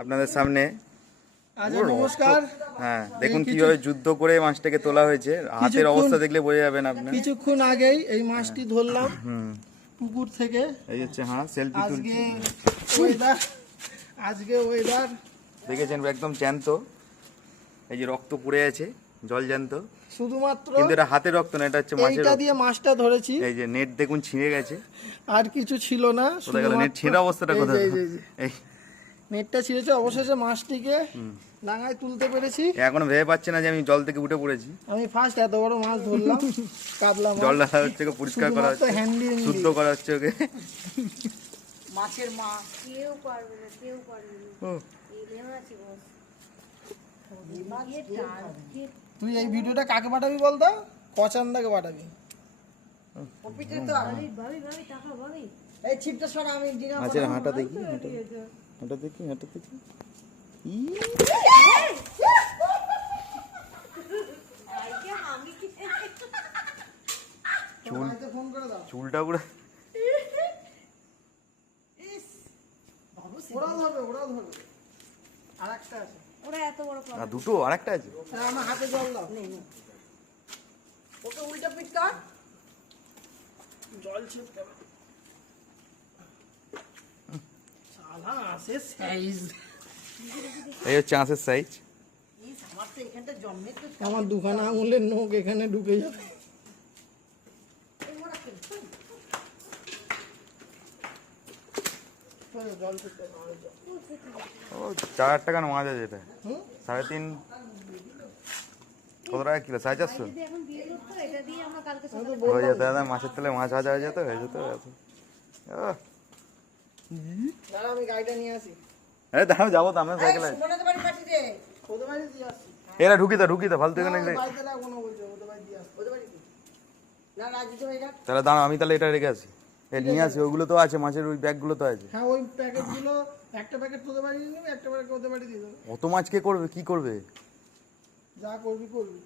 আপনাদের সামনে। নমস্কার। হ্যাঁ, দেখুন কিভাবে যুদ্ধ করে মাছটাকে তোলা হয়েছে। হাতের অবস্থা দেখলে বোঝা যাবেন আপনি। কিছুক্ষণ আগেই এই মাছটি ধরলাম পুকুর থেকে। এই হচ্ছে সেলফি তুলছি। আজকে ওয়েদার দেখেছেন একদম জ্যান্ত। এই যে রক্ত পুড়ে আছে, জল জ্যান্ত। শুধুমাত্র কিন্তু এটা হাতের রক্ত না, এটা হচ্ছে মাছের রক্ত। দিয়ে মাছটা ধরেছি। এই যে নেট দেখুন ছিঁড়ে গেছে। আর কিছু ছিল না। কোথায় গেল নেট? ছিঁড়া অবস্থাটা কোথায়? এই নেটটা ছিঁড়েছে, অবশেষে মাছটিকে ডাঙায় তুলতে পেরেছি। এখনো ভেবে পাচ্ছে না যে আমি জল থেকে উঠে পড়েছি। আমি ফার্স্ট এত বড় মাছ ধরলাম, কাতলা মাছ। জল ঢালা হচ্ছে, পরিষ্কার করা হচ্ছে, শুদ্ধ করা হচ্ছে ওকে। মাছের মা কেউ পারবে না, কেউ পারবে না। এই মাছ বস। তুই এই ভিডিওটা কাকে পাঠাবি বলতো? কচান্দাকে পাঠাবি। ভাবি ভাবি ভাবি টাকা ভাবি। এই ছিপটা সরা, আমি ডিনা মাছের হাঁটা দেখি, হাঁটা দেখি, হাঁটা দেখি। ফোন করে দাও। চুলটা পুরো ওরাও ধরবে। আরেকটা আছে। ওরা এত বড় পাবে। আর দুটো, আরেকটা আছে। আমার হাতে জল দাও। ওকে উল্টা পিট কর। জল ছিটকে। শালা আছে সাইজ। এই হচ্ছে আঁশের সাইজ। আমার দুখানা আঙুলের নখ এখানে ঢুকে যাবে। ও 4 টাকার মাছ আছে এটা। 3.5 কত টাকা কিলো? 450। যদি এখন দিয়ে দিত এটা দিয়ে আমরা কালকে হয়ে যেত দাদা, মাছের তেলে মাছ ভাজা হয়ে যেত, হয়ে যেত। দাঁড়া, আমি গাড়িটা নিয়ে আসি। আরে দাঁড়াও, যাবো তো আমরা সাইকেলে। এরা ঢুকি তো ফালতু এখানে। তাহলে দাঁড়াও, আমি তাহলে এটা রেখে আসি। নিয়ে আসি, ওইগুলো তো আছে, মাছের ওই ব্যাগগুলো তো আছে। হ্যাঁ, ওই প্যাকেটগুলো একটা প্যাকেট তোদের বাড়ি দিয়ে নেবে, একটা প্যাকেট ওদের বাড়ি দিয়ে দেবো। অত মাছ কে করবে, কি করবে? যা করবি করবি।